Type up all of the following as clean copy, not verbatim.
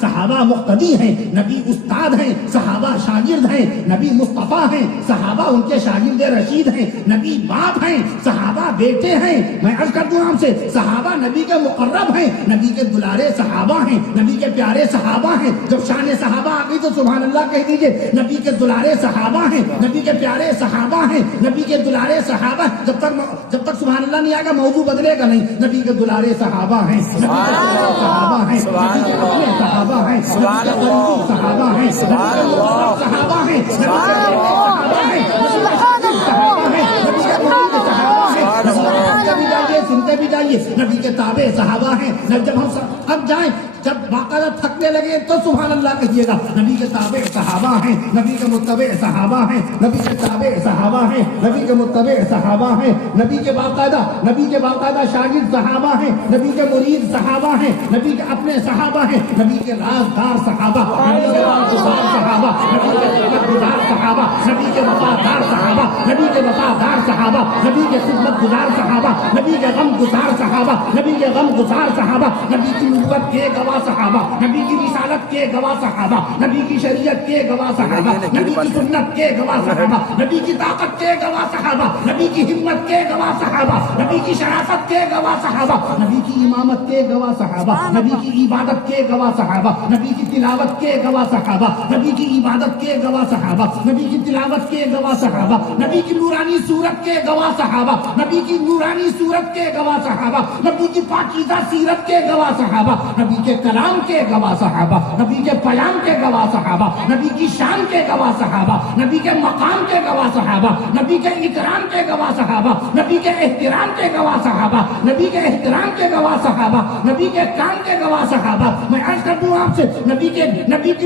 صحابہ مقتدی ہیں، نبی استاد ہیں، صحابہ شاگرد ہیں، نبی مصطفیٰ ہیں، صحابہ ان کے شاگرد رشید ہیں، نبی باپ ہیں، صحابہ بیٹے ہیں۔ میں عرض کر دوں آپ سے، صحابہ نبی کے مقرب ہیں، نبی کے دلارے صحابہ ہیں، نبی کے پیارے صحابہ ہیں۔ جب شان صحابہ آ گئی تو سبحان اللہ کہہ دیجئے، نبی کے دلارے صحابہ ہیں، نبی کے پیارے صحابہ ہیں، نبی کے دلارے صحابہ۔ جب تک سبحان اللہ نہیں آگا موضوع بدلے گا نہیں۔ نبی کے دلارے صحابہ ہیں، نبی کے صحابہ ہیں، نبی کے اپنے صحابہ ہیں، نبی کے قریبی صحابہ ہیں، نبی کے مقرب صحابہ ہیں، نبی کے صحابہ ہیں، سنتے بھی جائیے، نبی کے تابع صحابہ ہیں۔ جب ہم تھک جائیں، جب باقاعدہ تھکنے لگے تو سبحان اللہ کہیے گا، نبی کے تابع صحابہ ہیں، نبی کے متبع صحابہ ہیں، نبی کے تابع صحابہ ہیں، نبی کے متبع صحابہ ہیں، نبی کے باقاعدہ شاگرد صحابہ ہیں، نبی کے مرید صحابہ ہیں، نبی کے اپنے صحابہ ہیں، نبی کے رازدار صحابہ، نبی کے رازدار صحابہ، نبی کے خدمت گزار صحابہ، نبی کے وفادار صحابہ، نبی کے وفادار صحابہ، نبی کے خدمت گزار صحابہ، نبی کے غم گزار صحابہ، نبی کے غم گزار صحابہ، نبی کی نبوت کے گواہ صحابہ، نبی کی رسالت کے گواہ صحابہ، نبی کی شریعت کے گواہ صحابہ، نبی کی سنت کے گواہ صحابہ، نبی کی طاقت کے گواہ صحابہ، نبی کی ہمت کے گواہ صحابہ، نبی کی شرافت کے گواہ صحابہ، نبی کی امامت کے گواہ صحابہ، نبی کی عبادت کے گواہ صحابہ، نبی کی تلاوت کے گواہ صحابہ، نبی کی عبادت کے گواہ صحابہ، نبی کی تلاوت کے گواہ صحابہ، نبی کی نورانی صورت کے گواہ صحابہ، نبی کی نورانی صورت کے گواہ صحابہ، نبی کی پاکیزہ سیرت کے گواہ صحابہ، نبی کے کلام کے گواہ صحابہ، نبی کے پیام کے گواہ صحابہ، نبی کی شان کے گواہ صحابہ، نبی کے مقام کے گواہ صحابہ، نبی کے اکرام کے گواہ صحابہ، نبی کے احترام کے گواہ صحابہ، نبی کے احترام کے گواہ صحابہ، نبی کے کام کے گواہ صحابہ۔ میں عرض کر دوں آپ سے، نبی کی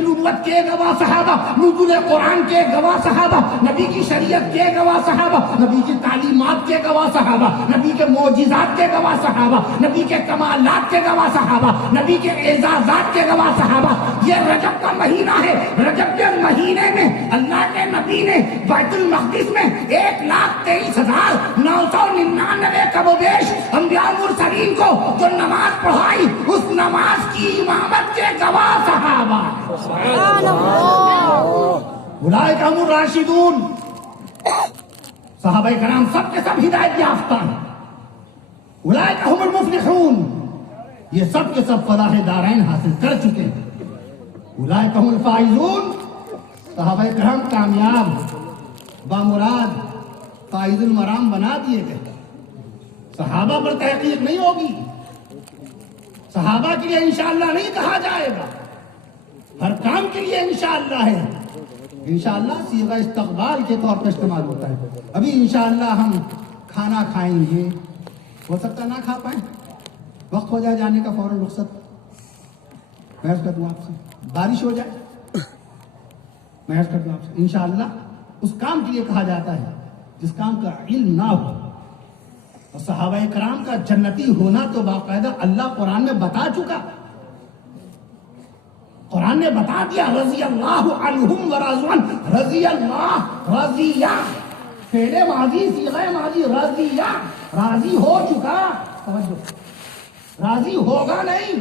نبوت کے گواہ صحابہ، نزول قرآن کے گواہ صحابہ، نبی کی شریعت کے گواہ صحابہ، نبی کی تعلیمات کے گواہ صحابہ، نبی کے معجزات کے گواہ صحابہ، نبی کے کمالات کے گواہ صحابہ، نبی کے اعزازات کے گواہ صحابہ۔ یہ رجب کا مہینہ ہے، رجب کے مہینے میں اللہ کے نبی نے بیت المقدس میں 1,23,999 کم و بیش انبیاء مرسلین کو جو نماز پڑھائی، اس نماز کی امامت کے گواہ صحابہ۔ اولئک هم الراشدون، صحابہ کرام سب کے سب ہدایت یافتہ ہیں۔ اولئک هم المفلحون، یہ سب کے سب فلاح دارین حاصل کر چکے ہیں۔ اولئک هم الفائزون، صحابہ کرام کامیاب بامراد فائز المرام بنا دیے گئے۔ صحابہ پر تحقیق نہیں ہوگی، صحابہ کے لیے انشاءاللہ نہیں کہا جائے گا، ہر کام کے لیے انشاءاللہ ہے۔ انشاءاللہ صیغہ استقبال کے طور پر استعمال ہوتا ہے۔ ابھی انشاءاللہ ہم کھانا کھائیں گے، ہو سکتا نہ کھا پائیں، وقت ہو جائے جانے کا فوراً رخصت۔ میں عرض کر دوں آپ سے، بارش ہو جائے، میں عرض کر دوں آپ سے، انشاءاللہ اس کام کے لیے کہا جاتا ہے جس کام کا علم نہ ہو۔ اور صحابہ کرام کا جنتی ہونا تو باقاعدہ اللہ قرآن میں بتا چکا، قرآن نے بتا دیا، رضی اللہ عنہم ورضوان، رضی اللہ، رضیہ، فعل ماضی صیغہ ماضی، رضیہ، راضی ہو چکا۔ توجہ، راضی ہوگا نہیں،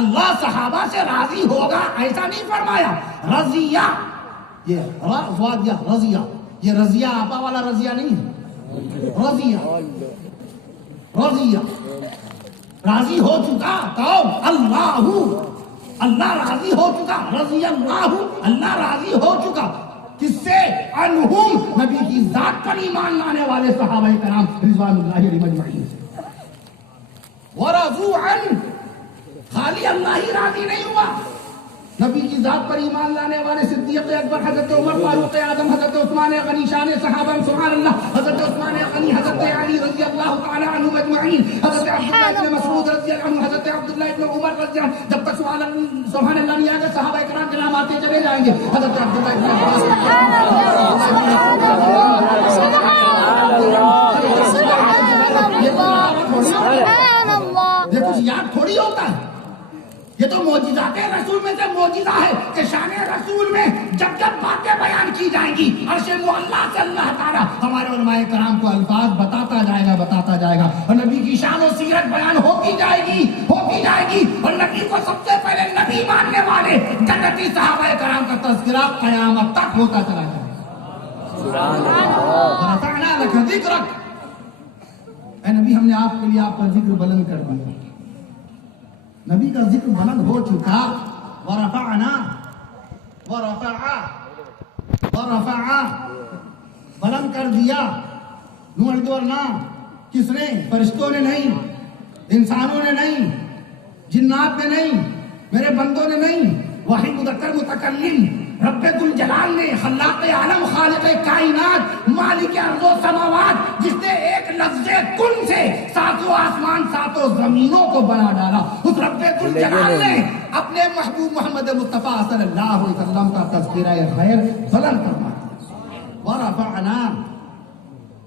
اللہ صحابہ سے راضی ہوگا ایسا نہیں فرمایا۔ رضیہ، یہ رضیہ، یہ رضیہ آپا والا رضیہ نہیں ہے، رضیہ، رضیہ، راضی ہو چکا۔ تو اللہ راضی ہو چکا، رضی اللہ، اللہ راضی ہو چکا۔ کس سے؟ عنہم، نبی کی ذات پر ایمان لانے والے صحابہ کرام رضوان اللہ علیہم اجمعین سے۔ ورضوا عنہ، خالی اللہ ہی راضی نہیں ہوا، نبی کی ذات پر ایمان لانے والے صدیق اکبر، حضرت عمر فاروق اعظم، حضرت عثمان غنی شان صحابہ سبحان اللہ، حضرت عثمان غنی، حضرت علی رضی اللہ تعالی عنہ اجمعین، حضرت عبداللہ ابن مسعود رضی اللہ عنہ، حضرت عبداللہ ابن عمر رضی اللہ عنہ۔ جب تک سبحان اللہ نہیں آگے صحابہ کرام کے نام آتے چلے جائیں گے۔ حضرت عبداللہ ابن عباس، یہ کچھ یاد تھوڑی ہوتا ہے، یہ تو معجزات رسول میں سے معجزہ ہے کہ شان رسول میں جب جب باتیں بیان کی جائیں گی، عرش معلیٰ سے اللہ تعالیٰ ہمارے علماء کرام کو الفاظ بتاتا جائے گا، بتاتا جائے گا اور نبی کی شان و سیرت بیان ہوتی جائے گی اور نبی کو سب سے پہلے نبی ماننے والے جنتی صحابہ کرام کا تذکرہ قیامت تک ہوتا چلا جائے گا. ورفعنا لک ذکرک، اے نبی ہم نے آپ کے لیے آپ کا ذکر بلند کر دیا. نبی کا ذکر بلند ہو چکا. ورفعنا بلند کر دیا. نام کس نے؟ فرشتوں نے نہیں، انسانوں نے نہیں، جنات نے نہیں، میرے بندوں نے نہیں. واحد مذکر متکلم رب ذوالجلال نے، خلاق عالم، خالق کائنات، مالک ارض و سماوات، جس نے ایک لفظ کن سے ساتوں آسمان ساتوں زمینوں کو بنا ڈالا، اس رب ذوالجلال نے اپنے محبوب محمد مصطفیٰ صلی اللہ علیہ وسلم کا تذکرہ خیر بلند فرمایا. ورفعنا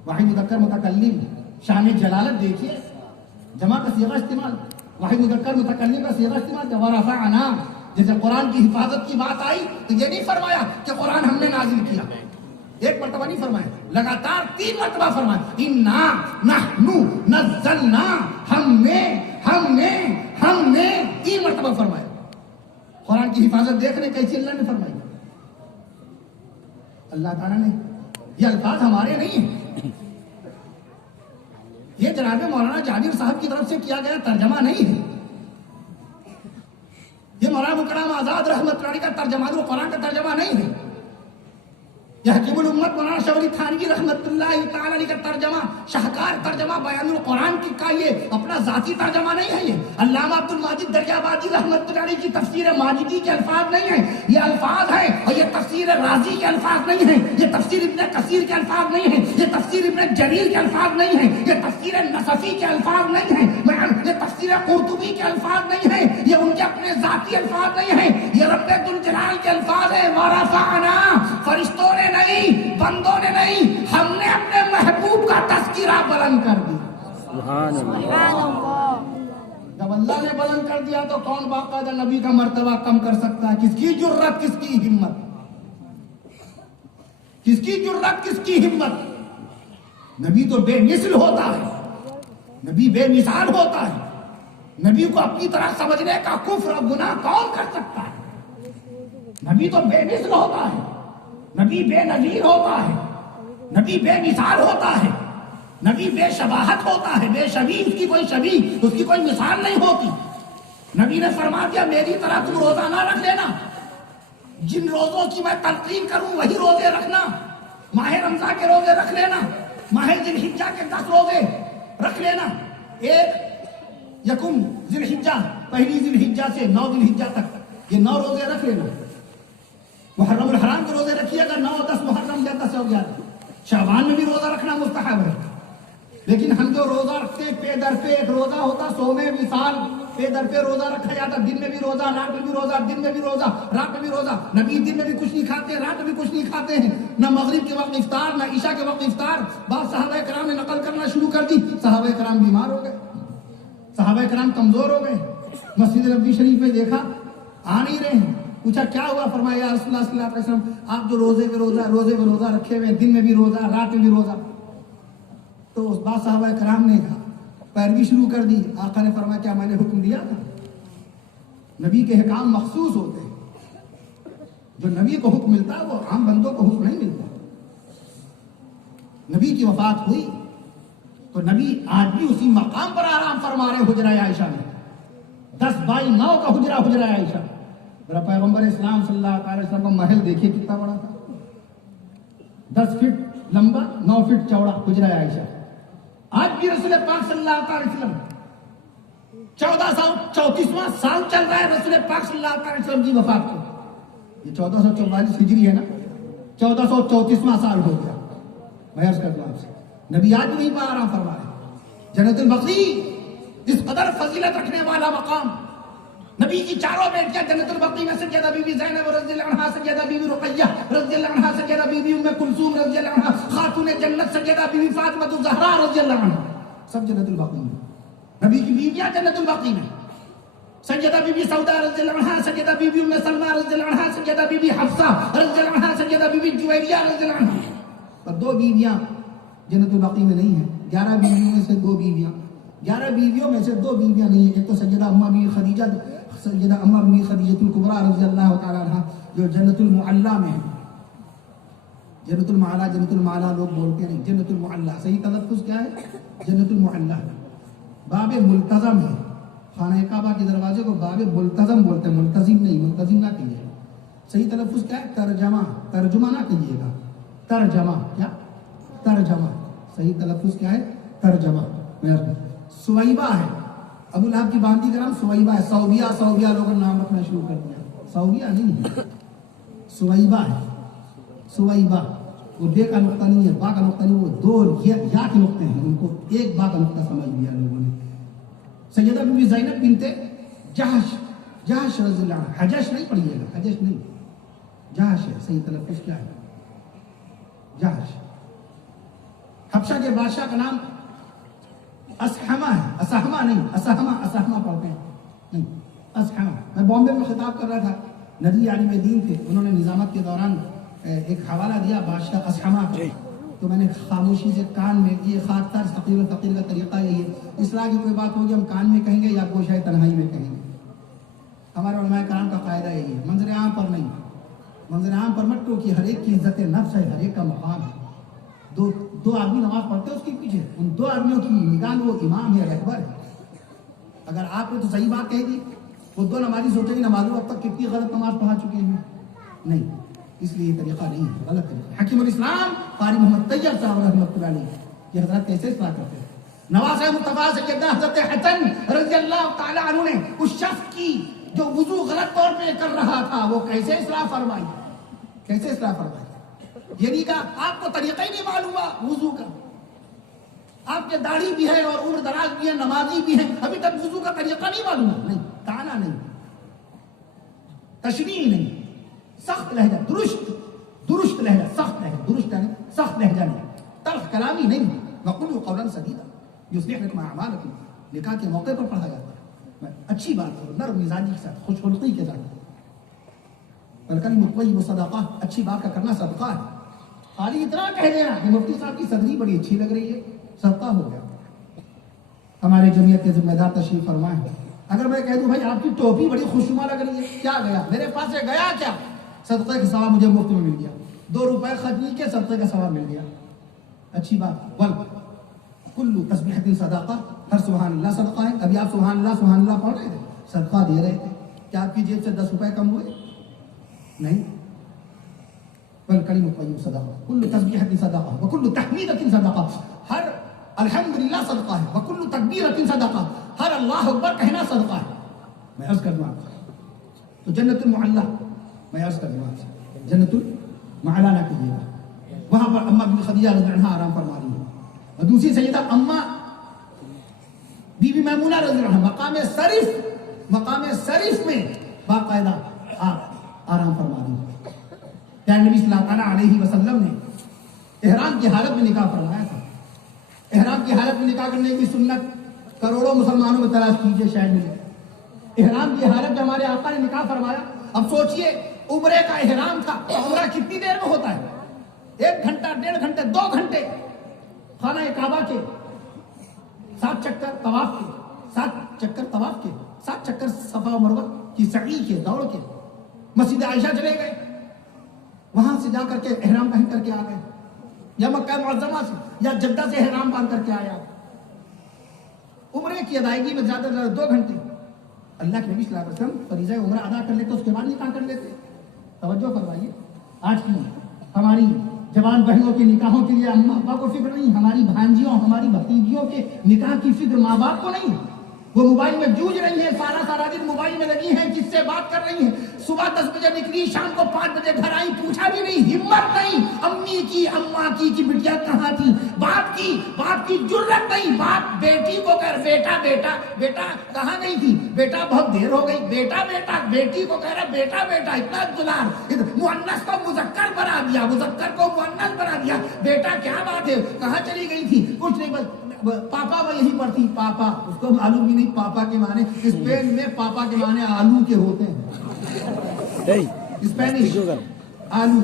واحد مذکر متکلم، شان جلالت دیکھیے، جمع کا صیغہ استعمال، واحد مذکر متکلم کا صیغہ استعمال کیا. ورفعنا، جیسے قرآن کی حفاظت کی بات آئی تو یہ نہیں فرمایا کہ قرآن ہم نے نازل کیا، ایک مرتبہ نہیں فرمایا، لگاتار 3 مرتبہ فرمایا. انا نحن نزلنا، ہم نے 3 مرتبہ فرمایا. قرآن کی حفاظت دیکھنے کیسی اللہ نے فرمائی. اللہ تعالیٰ نے، یہ الفاظ ہمارے نہیں ہیں، یہ جناب مولانا جابر صاحب کی طرف سے کیا گیا ترجمہ نہیں ہے، یہ مولانا مکرم آزاد رحمت اللہ علیہ کا ترجمہ قرآن کا ترجمہ نہیں ہے، یہ حکیم الامت مولانا شاہ ولی تھانوی رحمت اللہ تعالی علیہ کا ترجمہ، شاہکار ترجمہ بیان القرآن کا یہ اپنا ذاتی ترجمہ نہیں ہے. یہ علامہ عبد الماجد دریابادی رحمت اللہ علیہ کی تفسیر ماجدی کے الفاظ نہیں ہیں، یہ الفاظ ہیں. اور یہ تفسیر رازی کے الفاظ نہیں ہیں، یہ تفسیر ابن کثیر کے الفاظ نہیں ہیں، یہ تفسیر ابن جریر کے الفاظ نہیں ہیں، یہ تفسیر نصفی کے الفاظ نہیں ہیں، یہ تفسیر قرطبی کے الفاظ نہیں ہیں، یہ ان کے اپنے ذاتی الفاظ نہیں ہیں، یہ رب ذوالجلال کے الفاظ ہیں. ورفعنا، فرشتوں نے نہیں، بندوں نے نہیں، ہم نے اپنے محبوب کا تذکرہ بلند کر دیا. سبحان اللہ. جب اللہ نے بلند کر دیا تو کون باقاعدہ نبی کا مرتبہ کم کر سکتا ہے؟ کس کی جرت، کس کی ہمت، کس کی جرت، کس کی ہمت. نبی تو بے مثل ہوتا ہے، نبی بے مثال ہوتا ہے. نبی کو اپنی طرح سمجھنے کا کفر اور گناہ کون کر سکتا ہے؟ نبی تو بے مثل ہوتا ہے، نبی بے نظیر ہوتا ہے، نبی بے مثال ہوتا ہے، نبی بے شباہت ہوتا ہے، بے شبیہ، اس کی کوئی شبیہ، اس کی کوئی مثال نہیں ہوتی. نبی نے فرما دیا میری طرح تم روزہ نہ رکھ لینا، جن روزوں کی میں تلقین کروں وہی روزے رکھنا. ماہ رمضان کے روزے رکھ لینا، ماہ ذی الحجہ کے 10 روزے رکھ لینا، 1 یکم ذی الحجہ، پہلی ذی الحجہ سے 9 ذی الحجہ تک یہ 9 روزے رکھ لینا. محرم الحرام کے روزے رکھیے گا، 9 اور 10 محرم یا 10 اور 11. شعبان میں بھی روزہ رکھنا مستحب ہے. لیکن ہم جو روزہ رکھتے پے در پہ، ایک روزہ ہوتا صوم وصال، پے در پہ روزہ رکھا جاتا، دن میں بھی روزہ، رات میں بھی روزہ، دن میں بھی روزہ، رات میں بھی روزہ. نبی دن میں بھی کچھ نہیں کھاتے، رات میں بھی کچھ نہیں کھاتے ہیں، نہ مغرب کے وقت افطار، نہ عشاء کے وقت افطار. بعض صحابہ کرام نے نقل کرنا شروع کر دی، صحابہ کرام بیمار ہو گئے، صحابہ کرام کمزور ہو گئے. مسجد نبوی شریف میں دیکھا آ نہیں رہے ہیں، پوچھا کیا ہوا؟ فرمایا یا رسول اللہ صلی اللہ علیہ وسلم آپ جو روزے میں روزہ رکھے ہوئے، دن میں بھی روزہ، رات میں بھی روزہ. تو اس بات صحابہ کرام نے کہا، پیروی شروع کر دی. آقا نے فرمایا کیا میں نے حکم دیا تھا؟ نبی کے احکام مخصوص ہوتے ہیں، جو نبی کو حکم ملتا ہے وہ عام بندوں کو حکم نہیں ملتا. نبی کی وفات ہوئی تو نبی آج بھی اسی مقام پر آرام فرما رہے حجرہ عائشہ میں. 10/9 کا حجرہ عائشہ. میرا پیغمبر اسلام صلی اللہ علیہ وسلم کا محل دیکھیے کتنا بڑا تھا، 10 فٹ لمبا، 9 فٹ چوڑا حجرہ عائشہ. آج بھی رسول پاک صلی اللہ علیہ وسلم 1434واں سال چل رہا ہے رسول پاک صلی اللہ علیہ وسلم کی وفات کو. یہ 1444 ہجری ہے نا، 1434واں سال ہو گیا. میں عرض کرتا ہوں آپ سے، نبی آج نہیں پر آرام فرما رہے. جنت البقیع اس قدر فضیلت رکھنے والا مقام، نبی کی 4 بیٹیاں جنت البقیع میں، سیدہ بی بی زینب رضی اللہ عنہا، سیدہ بی بی رقیہ رضی اللہ عنہا، سیدہ بی بی ام کلثوم رضی اللہ عنہا، خاتون جنت سیدہ بی بی فاطمہ الزہرا رضی اللہ عنہا، سب جنت البقیع میں. نبی کی بیویاں جنت البقیع میں، سیدہ بی بی سودا رضی اللہ عنہا، سیدہ بی بی ام سلمہ رضی اللہ عنہا، سیدہ بی بی حفصہ رضی اللہ عنہا، سیدہ بی بی جویریہ رضی اللہ عنہا. اور 2 بیویاں جنت البقیع میں نہیں ہیں. 11 بیویوں میں سے 2 بیویاں، 11 بیویوں میں سے 2 بیویاں نہیں ہیں. ایک تو سیدہ اماں بی خدیجہ الکبریٰ رضی اللہ تعالیٰ عنہ جو جنت المعلیٰ میں ہے. جنت المعلیٰ لوگ بولتے نہیں، جنت المعلیٰ صحیح تلفظ کیا ہے؟ جنت المعلیٰ. باب ملتزم ہے، خانہ کعبہ کے دروازے کو باب ملتزم بولتے ہیں، ملتزم نہیں، ملتزم نہ کہیے. صحیح تلفظ کیا ہے؟ ترجمہ نہ کہیے گا، ترجمہ. صحیح تلفظ کیا ہے؟ ترجمہ. سویبہ ہے، ابو لہب کی باندی کا نام سویبہ ہے. صوبیہ لوگوں نے نام رکھنا شروع کر دیا. صوبیہ نہیں ہے، سویبہ ہے. سویبہ وہ بے کا نقطہ نہیں ہے، با کا نقطہ نہیں، وہ 2 یا کے نقطے ہیں، ان کو ایک با کا نقطہ سمجھ لیا لوگوں نے. سیدہ بی بی زینب بنت جہش رضی اللہ عنہ، حجش نہیں پڑھیے گا، حجش نہیں، جہش ہے. صحیح تلفظ کیا ہے؟ جہش. حبشہ کے بادشاہ کا نام اسحمہ ہے، اسحمہ نہیں، اسحمہ پڑھتے ہیں نہیں، اسحمہ. میں بامبے میں خطاب کر رہا تھا، ندی عالم دین تھے، انہوں نے نظامت کے دوران ایک حوالہ دیا بادشاہ اسحمہ کا، تو میں نے خاموشی سے کان میں، یہ خاکسار فقیر کا طریقہ یہی ہے. اس طرح کی کوئی بات ہوگی ہم کان میں کہیں گے یا گوشہ تنہائی میں کہیں گے. ہمارے علماء کرام کا قاعدہ یہی ہے، منظر عام پر نہیں، منظر عام پر مت ٹوکیے. ہر ایک کی عزت نفس ہے، ہر ایک کا مقام ہے. دو آدمی نماز پڑھتے ہیں اس کے پیچھے، ان 2 آدمیوں کی نگاہ میں وہ امام ہے، رہبر ہے. اگر آپ نے تو صحیح بات کہی تھی، وہ 2 نمازی سوچیں گے نمازوں اب تک کتنی غلط نماز پڑھا چکے ہیں. نہیں، اس لیے یہ طریقہ نہیں ہے، غلط طریقہ. حکیم الاسلام قاری محمد طیب صاحب رحمۃ اللہ علیہ یہ حضرات کیسے اصلاح کرتے ہیں. نواز مصطفیٰ سیدنا حضرت حسن رضی اللہ تعالیٰ عنہ نے اس شخص کی جو وضو غلط طور پہ کر رہا تھا وہ کیسے اصلاح فرمائی، کیسے اصلاح فرمائی. یہ نہیں کہا آپ کو طریقہ ہی نہیں معلوم ہوا وضو کا، آپ کے داڑھی بھی ہے اور عمر دراز بھی ہے، نمازی بھی ہیں، ابھی تک وضو کا طریقہ نہیں معلوم ہے. نہیں، تانا نہیں، تشریح نہیں، سخت لہجہ، درست لہجہ، سخت لہجہ، درست نہیں، سخت لہجہ نہیں، تلخ کلامی نہیں. وقولوا قولا سدیدا یصلح لکم اعمالکم، نکاح کے موقع پر پڑھا جاتا ہے. اچھی بات کرو، نرم مزاجی کے ساتھ، خوش خلقی کے ساتھ. الکلم الطیب صدقہ، اچھی بات کا کرنا صدقہ ہے. خالی اتنا کہہ دینا کہ مفتی صاحب کی صدری بڑی اچھی لگ رہی ہے، صدقہ ہو گیا. ہمارے جمعیت کے ذمہ دار تشریف فرمائیں. اگر میں کہہ دوں بھائی آپ کی ٹوپی بڑی خوشنما لگ رہی ہے، کیا گیا میرے پاس سے، گیا کیا؟ صدقے کا ثواب مجھے مفت میں مل گیا، 2 روپے خرچ نہیں کے صدقے کا ثواب مل گیا. اچھی بات. کل تسبیحۃ صدقہ، ہر سبحان اللہ صدقہ ہے. ابھی آپ سبحان اللہ پڑھ رہے تھے، صدقہ دے رہے تھے. کیا آپ کی جیب سے 10 روپے کم ہوئے؟ نہیں. والکلم الطیب صدقہ، کل تسبیحۃ صدقہ وکل تحمیدۃ صدقہ، ہر الحمدللہ صدقہ ہے، وکل تکبیرۃ صدقہ، ہر اللہ اکبر کہنا صدقہ ہے. میں عرض کر دوں آپ سے، تو جنت المعلیٰ، میں عرض کر دوں آپ سے، جنت المعلیٰ نہ کہیے گا. وہاں پر اماں بی خدیجہ رضی اللہ عنہا آرام فرما رہی ہے، اور دوسری سیدہ اماں بی بی میمونہ رضی اللہ عنہا مقام صرف میں باقاعدہ آرام فرما رہی ہے. پیارے نبی صلی اللہ علیہ وسلم نے احرام کی حالت میں نکاح فرمایا تھا. احرام کی حالت میں نکاح کرنے کی سنت کروڑوں مسلمانوں میں تلاش کیجئے شاید ملے. احرام کی حالت میں ہمارے آقا نے نکاح فرمایا. اب سوچئے عمرے کا احرام تھا، عمرہ کتنی دیر میں ہوتا ہے؟ 1 گھنٹہ، 1.5 گھنٹے، 2 گھنٹے. خانہ کعبہ کے 7 چکر طواف کے، 7 چکر صفا و مروہ کی سعی کے، دوڑ کے مسجد عائشہ چلے گئے، وہاں سے جا کر کے احرام پہن کر کے آ گئے، یا مکہ معظمہ سے یا جدہ سے احرام باندھ کر کے آیا. عمرے کی ادائیگی میں زیادہ سے زیادہ 2 گھنٹے. اللہ کے نبی صلی اللہ علیہ وسلم فریضہ عمرہ ادا کر لیتے، اس کے بعد نکاح کر لیتے. توجہ فرمائیے، آج کی ہماری جوان بہنوں کے نکاحوں کے لیے اماں ابا کو فکر نہیں، ہماری بھانجیوں، ہماری بھتیجیوں کے نکاح کی فکر ماں باپ کو نہیں. وہ موبائل میں جوجھ رہی ہیں، سارا دن موبائل میں لگی ہیں، کس سے بات کر رہی ہیں. صبح 10 بجے نکلی، شام کو 5 بجے گھر آئی، پوچھا بھی نہیں، ہمت نہیں امی کی، اماں کی بٹیا کہاں تھی. باپ کی جرت نہیں. باپ بیٹی کو کہہ بیٹا کہاں گئی تھی، بیٹا بہت دیر ہو گئی، بیٹا بیٹی کو کہہ رہا بیٹا. اتنا دلار، مؤنث کو مذکر بنا دیا، مذکر کو مؤنث بنا دیا. بیٹا کیا بات ہے، کہاں چلی گئی تھی؟ کچھ نہیں، بس پاپا وہ یہی پر تھی. پاپا اس کو معلوم بھی نہیں پاپا کے معنی. اسپین میں پاپا کے معنی آلو کے ہوتے ہیں. اسپینش آلو.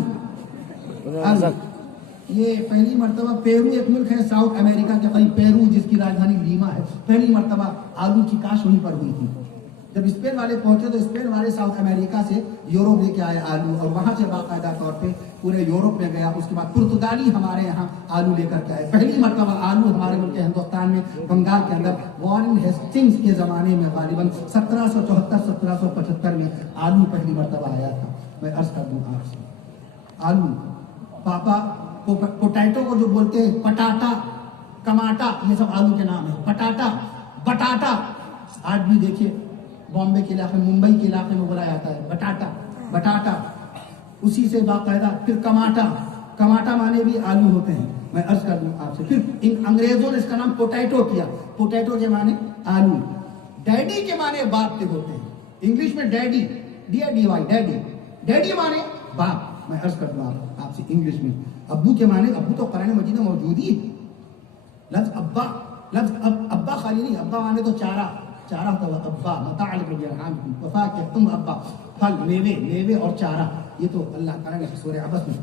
یہ پہلی مرتبہ پیرو ایک ملک ہے ساؤتھ امریکہ کے قریب، پیرو جس کی راجدھانی لیما ہے، پہلی مرتبہ آلو کی کاشت وہیں پر ہوئی تھی۔ جب اسپین والے پہنچے تو اسپین والے ساؤتھ امریکہ سے یورپ لے کے آئے آلو، اور وہاں سے باقاعدہ طور پہ پورے یورپ میں گیا۔ اس کے بعد پرتگالی ہمارے یہاں آلو لے کر کے آئے۔ پہلی مرتبہ آلو ہمارے ملک ہندوستان میں بنگال کے اندر وارن ہیسٹنگز کے زمانے میں غالباً 1774-1775 میں آلو پہلی مرتبہ آیا تھا۔ میں عرض کر دوں آپ سے، آلو پاپا پوٹیٹو کو جو بولتے ہیں پٹاٹا، کماٹا، یہ سب آلو کے نام ہیں۔ پٹاٹا، بٹاٹا، آج بھی دیکھیے بامبے کے علاقے، ممبئی کے علاقے میں بولا جاتا ہے بٹاٹا، بٹاٹا، اسی سے باقاعدہ۔ پھر کماٹا، کماٹا مانے بھی آلو ہوتے ہیں۔ میں عرض کر دوں آپ سے، پھر ان انگریزوں نے اس کا نام پوٹیٹو کیا۔ پوٹیٹو کے معنی آلو، ڈیڈی کے معنی باپ کے ہوتے ہیں، انگلش میں ڈیڈی، DADY، ڈیڈی، ڈیڈی معنی باپ۔ میں عرض کر دوں آپ سے انگلش میں ابو کے معنی، ابو تو قرآن مجید میں موجود ہی ہے۔ لفظ ابا، لفظ ابا خالی نہیں، ابا معنی تو چارہ، چارہ ہوتا ہے ابا، متاع للرجال، وفا کے تم ابا، پھل، میوے، میوے اور چارہ، یہ تو اللہ تعالیٰ نے سورہ عبس میں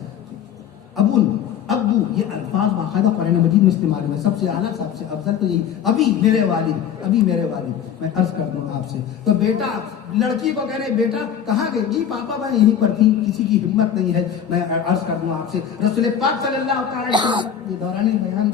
ابو، ابو، یہ الفاظ باقاعدہ قرآن مجید میں استعمال ہوئے۔ سب سے اعلیٰ، سب سے افضل تو یہی، ابھی میرے والد، ابھی میرے والد۔ میں عرض کر دوں آپ سے، تو بیٹا، لڑکی کو کہہ رہے بیٹا کہاں گئے؟ جی پاپا میں یہیں پر تھی، کسی کی ہمت نہیں ہے۔ میں عرض کر دوں آپ سے، رسول پاک صلی اللہ علیہ وسلم، یہ دوران بیان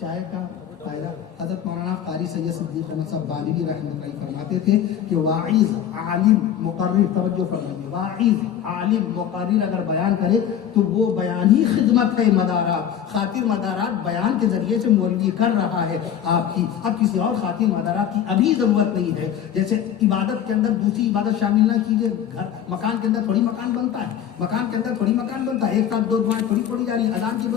چائے کا فائدہ، حضرت مولانا قاری سید صدیق احمد صاحب بانوی رحمۃ اللہ فرماتے تھے کہ واعظ، عالم، مقرر، توجہ فرمائیے، واعظ، عالم، مقرر اگر بیان کرے تو وہ بیان ہی خدمت ہے، مدارات، خاطر مدارات بیان کے ذریعے سے مولوی کر رہا ہے آپ کی۔ اب کسی اور خاطر مدارات کی ابھی ضرورت نہیں ہے۔ جیسے عبادت کے اندر دوسری عبادت شامل نہ کیجیے، گھر مکان کے اندر تھوڑی مکان بنتا ہے، مکان کے اندر تھوڑی مکان بنتا ہے، ایک ساتھ دو دعائیں تھوڑی پڑھی جا رہی ہیں، اذان کی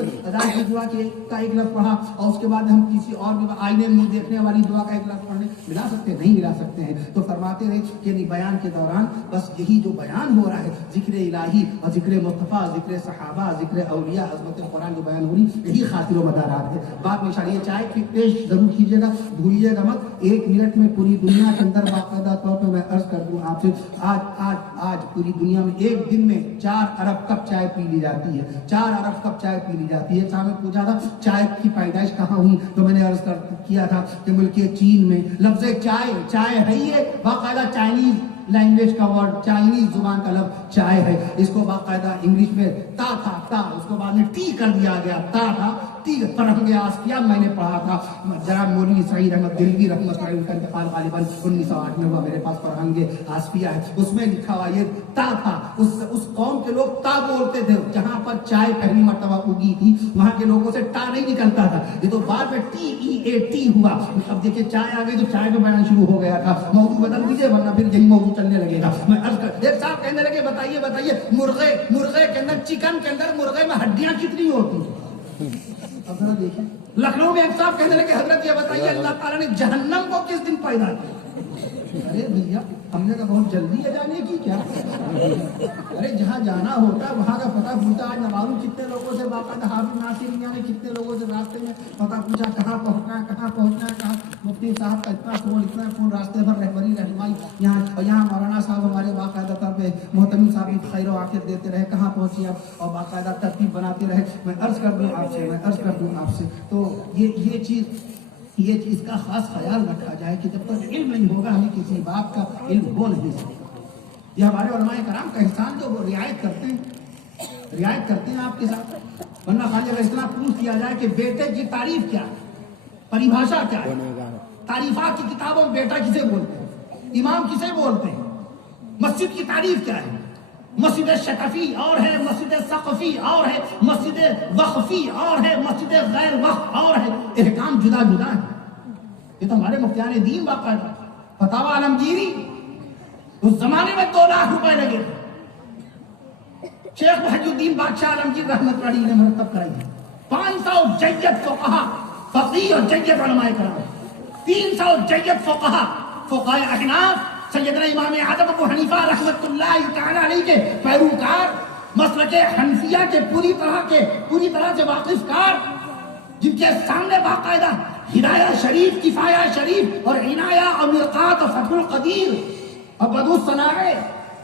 دعا کا ایک لفظ پڑھا اور اس کے بعد ہم کسی اور بھی آئینے میں دیکھنے والی دعا کا ایک لفظ پڑھنے ملا سکتے ہیں؟ نہیں ملا سکتے ہیں۔ تو فرماتے ہیں کہ بیان کے دوران بس یہی جو بیان ہو رہا ہے، ذکر الہی اور ذکر مصطفیٰ، ذکر صحابہ، ذکر اولیاء، عظمت قرآن جو بیان ہو رہی، یہی خاطر و مدارات ہے۔ بعد میں شاید یہ چائے کی پیش ضرور کیجیے گا، بھولیے گا مت۔ 1 منٹ میں پوری دنیا کے اندر باقاعدہ طور پہ میں عرض کر دوں آپ سے، آج پوری دنیا میں ایک دن میں 4 ارب کپ چائے پی لی جاتی ہے، 4 ارب کپ چائے پی لی جاتی ہے۔ صاحب نے پوچھا تھا چائے کی پیدائش کہاں ہوئی، تو میں نے عرض کیا تھا کہ ملک چین میں لفظ چائے، چائے ہے یہ باقاعدہ چائنیز لینگویج کا ورڈ، چائنیز زبان کا لفظ چائے ہے۔ اس کو باقاعدہ انگلش میں تا تھا، تا، اس کو بعد میں ٹی کر دیا گیا، تا تھا ٹی۔ فرہنگ آسفیہ میں نے پڑھا تھا، جناب مولوی سعید احمد دلوی رحمۃ اللہ علیہ کا انتقال غالباً 1908 میں ہوا، میرے پاس فرہنگ آسفیہ ہے، اس میں لکھا ہوا یہ تا تھا۔ اس قوم کے لوگ تا بولتے تھے، جہاں پر چائے پہلی مرتبہ اگی تھی وہاں کے لوگوں سے ٹا نہیں نکلتا تھا، یہ تو بعد میں TEAT ہوا۔ اب دیکھیں چائے آ گئی تو چائے پہ بیان شروع ہو گیا تھا۔ موضوع بدل دیجیے ورنہ پھر یہی موضوع چلنے لگے گا۔ میں عرض کر، ایک صاحب کہنے لگے بتائیے مرغے کے اندر، چکن کے اندر، مرغے میں ہڈیاں کتنی ہوتی ہیں؟ اب ذرا دیکھیں، لکھنؤ میں ایک صاحب کہنے لگے حضرت یہ بتائیے اللہ تعالیٰ نے جہنم کو کس دن پیدا کیا؟ ارے بھیا ہم نے تو بہت جلدی ہے جانے کی کیا؟ ارے جہاں جانا ہوتا ہے وہاں کا پتہ پوچھا۔ آج معلوم کتنے لوگوں سے باقاعدہ حافظ ناصر میاں نے کتنے لوگوں سے راستے میں پتہ پوچھا، کہاں پہنچنا ہے، کہاں مفتی صاحب کا اتنا فون راستے بھر رہبری رہنمائی یہاں مولانا صاحب ہمارے باقاعدہ طور پہ محتمم صاحب کی خیر و عافیت دیتے رہے، کہاں پہنچی آپ، اور باقاعدہ ترتیب بناتے رہے۔ میں عرض کر دوں آپ سے تو یہ چیز کا خاص خیال رکھا جائے کہ جب تک علم نہیں ہوگا ہمیں کسی بات کا علم ہو نہیں سکتا۔ یہ ہمارے علماء کرام کا احسان جو وہ رعایت کرتے ہیں آپ کے ساتھ، ورنہ خالی اگر اتنا پروف کیا جائے کہ بیٹے کی تعریف کیا ہے، پریبھاشا کیا ہے، تعریفات کی کتابوں میں بیٹا کسے بولتے ہیں، امام کسے بولتے ہیں، مسجد کی تعریف کیا ہے، مسجد شکفی اور ہے، مسجد سقفی اور ہے، مسجد وقفی اور ہے، مسجد غیر وقف اور ہے، احکام جدا جدا ہے۔ یہ تو ہمارے مفتیان دین باقاعدہ فتاوی عالمگیری، اس زمانے میں 2 لاکھ روپے لگے، شیخ محی الدین بادشاہ عالمگیر رحمۃ اللہ علیہ نے مرتب کرائی ہے۔ 500 جید فقہا، فقیہ اور جید علماء کرام، 300 جید فقہاء احناف، سیدنا امام اعظم ابو حنیفہ رحمۃ اللہ تعالی علیہ کے پیروکار، مسلک حنفیہ کے پوری طرح سے واقف کار، جن کے سامنے باقاعدہ ہدایہ شریف، کفایہ شریف اور عنایہ اور مرقات اور فتح القدیر اور بدو الصنائع،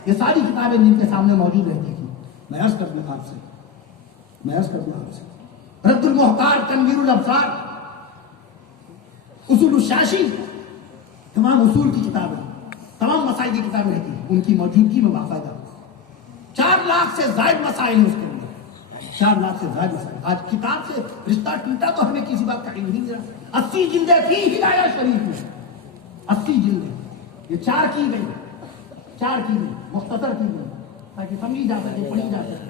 یہ ساری کتابیں جن کے سامنے موجود رہتی تھی۔ میں عرض کر دوں آپ سے رد المحتار، تنویر الابصار، اصول الشاشی، تمام اصول کی کتابیں، تمام مسائل کی کتابیں رہتی ہیں، ان کی موجودگی میں باقاعدہ 4 لاکھ سے زائد مسائل ہیں اس کے اندر، 4 لاکھ سے زائد مسائل. آج کتاب سے رشتہ ٹوٹا تو ہمیں کسی بات کا علم نہیں ملا. 80 جلدیں تھی ہدایہ شریف میں، 80 جلدیں، یہ 4 کی گئی، 4 کی گئی، مختصر کی گئی تاکہ سمجھی جا سکے، پڑھی جا سکے.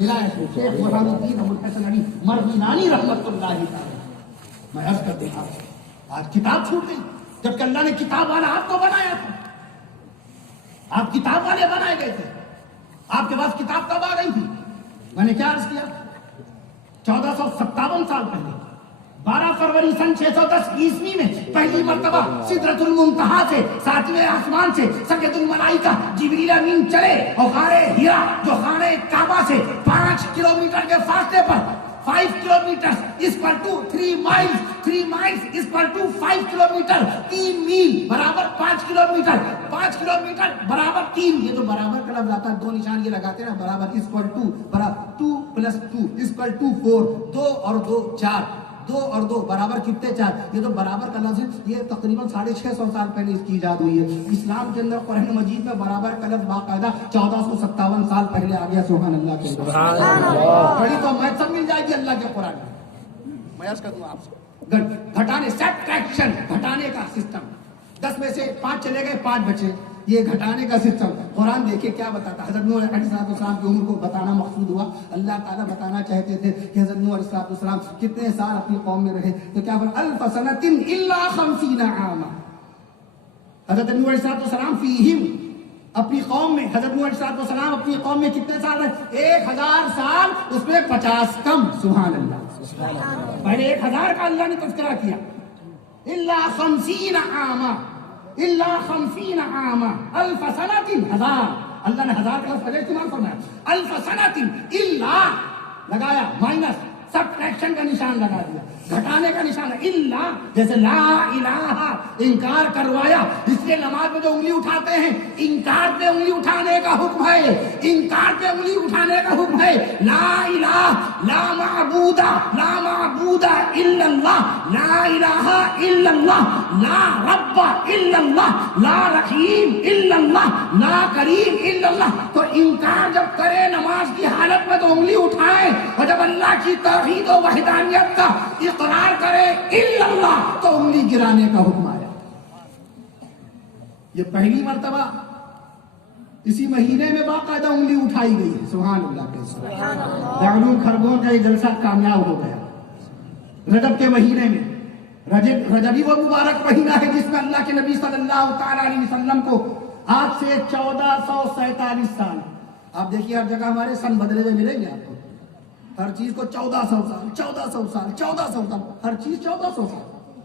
ہدایہ شریف شیخ برہان الدین ابو الحسن علی مردینانی رحمۃ اللہ تعالی. میں عرض کرتے ہیں آج کتاب چھوٹ گئی، جبکہ اللہ نے کتاب والا آپ کو بنایا تھا. آپ کتاب والے بنائے گئے تھے. آپ کے پاس کتاب کب آ گئی تھی؟ میں نے کیا عرض کیا؟ 1457 سال پہلے 12 فروری سن 610 عیسوی میں پہلی مرتبہ سدرۃ المنتہا سے 7ویں آسمان سے سید الملائکہ جبریل امین چلے اور غار ہرا جو خانہ کعبہ سے 5 کلومیٹر کے فاصلے پر 5 kilometers is equal to 3 miles. 3 miles is equal to 5 kilometer. 3 میل برابر 5 کلومیٹر. 5 کلومیٹر برابر 3. یہ تو برابر کا لفظ آتا ہے، 2 نشان یہ لگاتے ہیں نا، برابر is equal to، برابر 2 + 2 is equal to 4. 2 اور 2 4. 2 اور 2 برابر کتنے؟ 4. یہ تو برابر کا لفظ ہے، یہ تقریباً 650 سال پہلے اس کی ایجاد ہوئی ہے. اسلام کے اندر قرآن مجید میں برابر کا لفظ باقاعدہ 1457 سال پہلے آ گیا. سبحان اللہ کے سبحان اللہ. بڑی تو میں سب مل جائے گی اللہ کے قرآن میں. میں عرض کروں آپ سے گھٹانے، سبٹریکشن، گھٹانے کا سسٹم. 10 میں سے 5 چلے گئے، 5 بچے، یہ گھٹانے کا سسٹم. قرآن دیکھیں کیا بتاتا. حضرت نوح علیہ السلام کی عمر کو بتانا مقصود ہوا. اللہ تعالیٰ بتانا چاہتے تھے کہ حضرت نوح علیہ السلام کتنے سال اپنی قوم میں رہے، تو کیا فرمایا؟ 1000 سنة إلا 50 عاما. حضرت نوح علیہ السلام فیہم، اپنی قوم میں، حضرت نوح علیہ السلام اپنی قوم میں کتنے سال رہے؟ 1000 سال، اس میں 50 کم. سبحان اللہ. پہلے 1000 کا اللہ نے تذکرہ کیا. إلا 50 عاما، إلا 50 عاما. 1000 سنة، 1000. اللہ نے 1000 کا لفظ استعمال فرمایا. 1000 سنة إلا لگایا، مائنس، سبٹریکشن کا نشان لگا دیا، گھٹانے کا نشان ہے. الا جیسے لا الہ، انکار کروایا. اس لیے نماز میں جو انگلی اٹھاتے ہیں، انکار پہ انگلی اٹھانے کا حکم ہے، انکار پہ انگلی اٹھانے کا حکم ہے. لا الہ، لا معبود، لا معبود الا اللہ، لا الہ الا اللہ، لا رب الا اللہ، لا رحیم الا اللہ، لا کریم الا اللہ. تو انکار جب کرے نماز کی حالت میں تو انگلی اٹھائے، اور جب اللہ کی توحید و وحدانیت کا اقرار کرے الا اللہ تو انگلی گرانے کا حکم آیا. یہ پہلی مرتبہ اسی مہینے میں باقاعدہ انگلی اٹھائی گئی ہے. سبحان اللہ کے سبحان اللہ. علوم خرگون کا یہ جلسہ کامیاب ہو گیا. رجب کے مہینے میں، رجبی وہ مبارک مہینہ ہے جس میں اللہ کے نبی صلی اللہ تعالی علیہ وسلم کو آج سے 1447 سال، آپ دیکھیے ہر جگہ ہمارے سن بدلے ہوئے ملیں گے آپ کو. ہر چیز کو 1400 سال، 1400 سال، 1400 سال، ہر چیز 1400 سال.